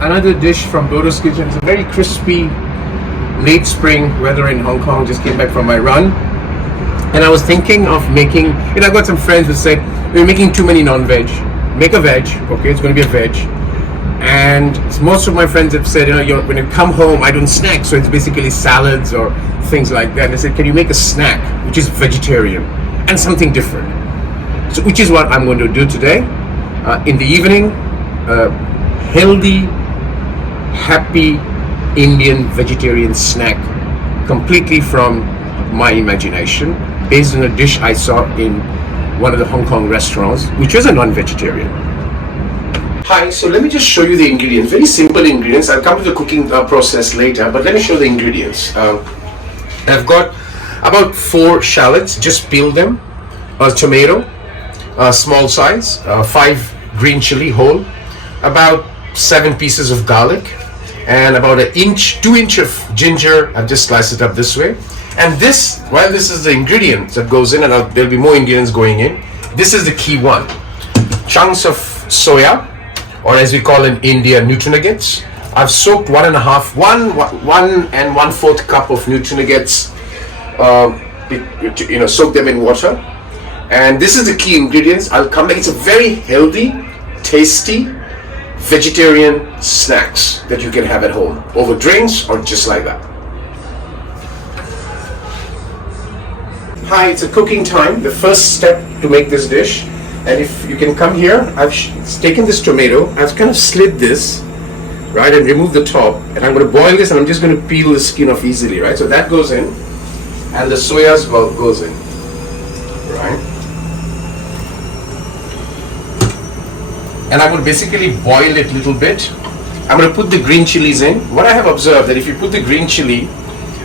another dish from Bordo's kitchen. It's a very crispy late spring weather in Hong Kong. Just came back from my run, and I was thinking of making, I've got some friends who said, we're making too many non-veg. Make a veg, okay, it's going to be a veg. And most of my friends have said, when you come home, I don't snack, so it's basically salads or things like that. And I said, can you make a snack which is vegetarian and something different? So, which is what I'm going to do today. In the evening, healthy, happy Indian vegetarian snack, completely from my imagination, based on a dish I saw in one of the Hong Kong restaurants, which was a non-vegetarian. Hi, so let me just show you the ingredients. Very simple ingredients. I'll come to the cooking process later, but let me show the ingredients. I've got about 4 shallots, just peel them, a tomato, small size, 5 green chili whole, about 7 pieces of garlic, and about 2 inch of ginger. I've just sliced it up this way. And this, while this is the ingredient that goes in, and there'll be more ingredients going in, this is the key one. Chunks of soya, or as we call in India, Nutrela. I've soaked 1 1/4 cup of Nutrela. Soak them in water. And this is the key ingredients. I'll come back. It's a very healthy, tasty, vegetarian snacks that you can have at home, over drinks or just like that. Hi, it's a cooking time. The first step to make this dish. And if you can come here, I've taken this tomato, I've kind of slit this, right, and removed the top, and I'm going to boil this, and I'm just going to peel the skin off easily, right? So that goes in, and the soya as well goes in, right? And I'm going to basically boil it a little bit. I'm going to put the green chilies in. What I have observed, that if you put the green chili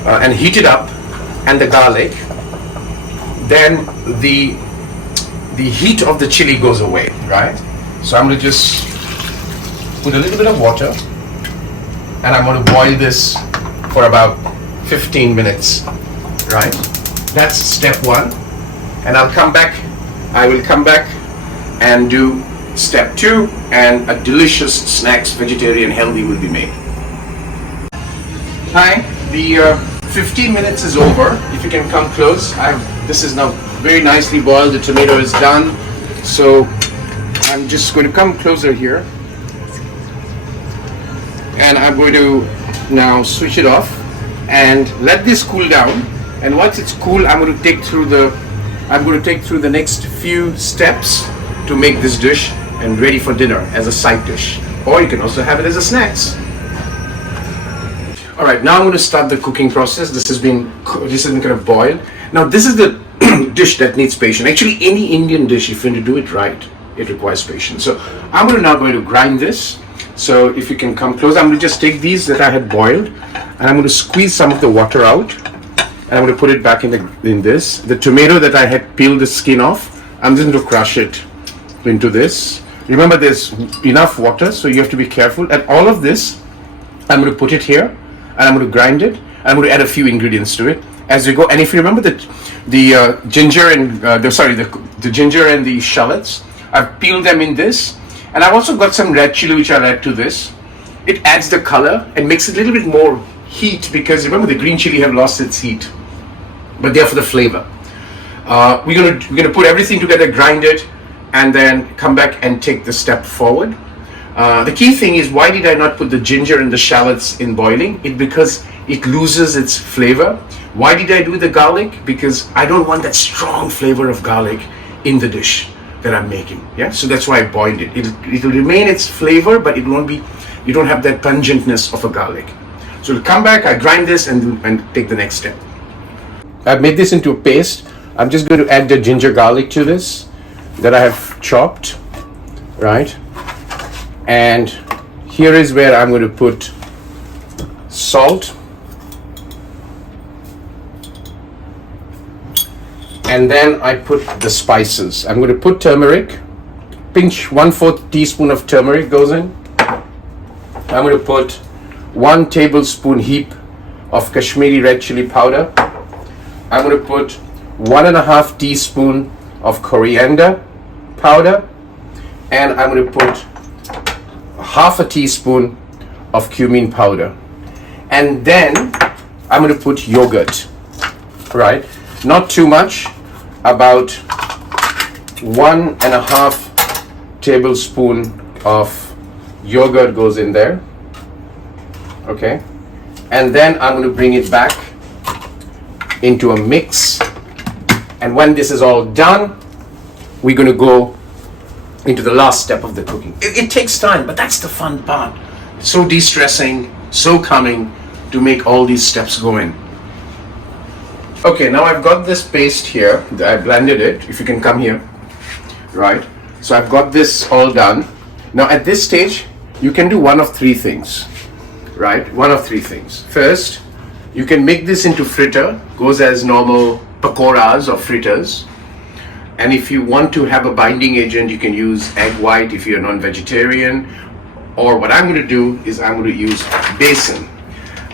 and heat it up, and the garlic, then the heat of the chili goes away, right? So I'm going to just put a little bit of water, and I'm going to boil this for about 15 minutes, right? That's step 1. And I will come back and do step 2, and a delicious snacks, vegetarian healthy, will be made. Hi, the 15 minutes is over. If you can come close, this is now very nicely boiled. The tomato is done, so I'm just going to come closer here, and I'm going to now switch it off and let this cool down. And once it's cool, I'm going to take through the next few steps to make this dish and ready for dinner as a side dish, or you can also have it as a snacks. All right, now I'm going to start the cooking process. This has been kind of boiled. Now this is the dish that needs patience. Actually, any Indian dish, if you want to do it right, it requires patience. So I'm now going to grind this. So if you can come close, I'm going to just take these that I had boiled, and I'm going to squeeze some of the water out, and I'm going to put it back in this. The tomato that I had peeled the skin off, I'm just going to crush it into this. Remember, there's enough water, so you have to be careful. And all of this, I'm going to put it here, and I'm going to grind it. And I'm going to add a few ingredients to it as we go. And if you remember the ginger and the ginger and the shallots, I've peeled them in this, and I've also got some red chili which I'll add to this. It adds the color and makes it a little bit more heat, because remember, the green chili have lost its heat, but they're for the flavor. We're gonna put everything together, grind it, and then come back and take the step forward. The key thing is, why did I not put the ginger and the shallots in boiling? Because it loses its flavor. Why did I do the garlic? Because I don't want that strong flavor of garlic in the dish that I'm making. Yeah, so that's why I boiled it. It'll remain its flavor, but it won't be. You don't have that pungentness of a garlic. So we'll come back. I grind this and take the next step. I've made this into a paste. I'm just going to add the ginger garlic to this that I have chopped, right? And here is where I'm going to put salt, and then I put the spices. I'm going to put turmeric, pinch 1/4 teaspoon of turmeric goes in. I'm going to put 1 tablespoon heap of Kashmiri red chili powder. I'm going to put 1.5 teaspoon of coriander powder, and I'm going to put 1/2 teaspoon of cumin powder. And then I'm going to put yogurt, right? Not too much, about 1.5 tablespoon of yogurt goes in there. Okay, and then I'm going to bring it back into a mix. And when this is all done, we're going to go into the last step of the cooking. It takes time, but that's the fun part. So de-stressing, so calming to make all these steps go in. Okay, now I've got this paste here. I blended it. If you can come here, right? So I've got this all done. Now at this stage, you can do one of three things, right? One of three things. First, you can make this into fritter, goes as normal pakoras or fritters. And if you want to have a binding agent, you can use egg white if you're non-vegetarian. Or what I'm going to do is I'm going to use besan.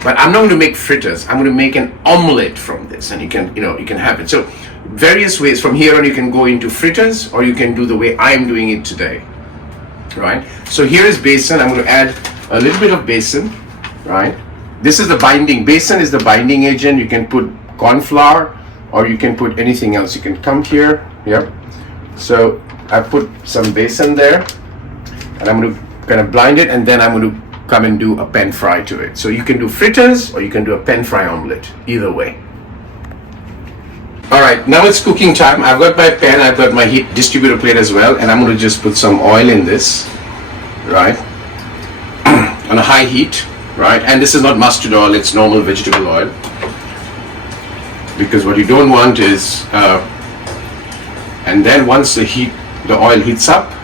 But I'm not going to make fritters. I'm going to make an omelette from this, and you can have it. So various ways. From here on, you can go into fritters, or you can do the way I'm doing it today, right? So here is besan. I'm going to add a little bit of besan, right? This is the binding. Besan is the binding agent. You can put corn flour, or you can put anything else. You can come here. Yep. So I put some besan there, and I'm going to kind of blind it, and then I'm going to come and do a pan fry to it. So you can do fritters or you can do a pan fry omelette, either way. All right, now it's cooking time. I've got my pan, I've got my heat distributor plate as well, and I'm going to just put some oil in this, right, on a high heat, right? And this is not mustard oil, it's normal vegetable oil, because what you don't want is, and then once the oil heats up,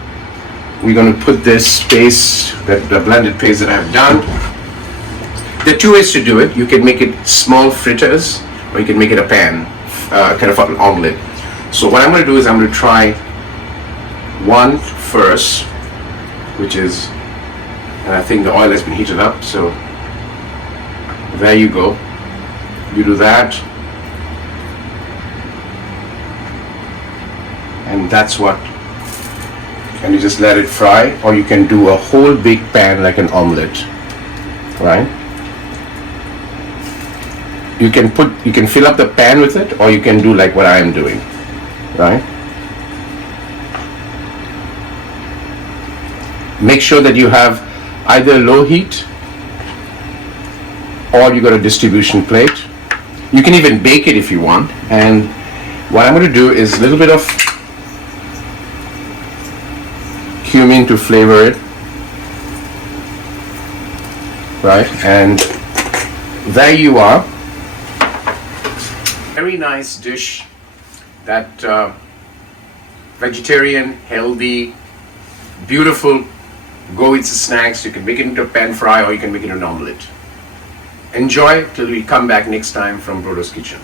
we're going to put this paste, the blended paste that I've done. There are two ways to do it. You can make it small fritters, or you can make it a pan, kind of an omelette. So what I'm going to do is I'm going to try one first, which is, and I think the oil has been heated up, so there you go. You do that, and that's what. And you just let it fry, or you can do a whole big pan like an omelette, right? You can fill up the pan with it, or you can do like what I am doing, right? Make sure that you have either low heat or you got a distribution plate. You can even bake it if you want. And what I'm going to do is a little bit of cumin to flavor it, right? And there you are. Very nice dish, that vegetarian, healthy, beautiful, go with the snacks. You can make it into a pan fry, or you can make it an omelette. Enjoy till we come back next time from Bordo's Kitchen.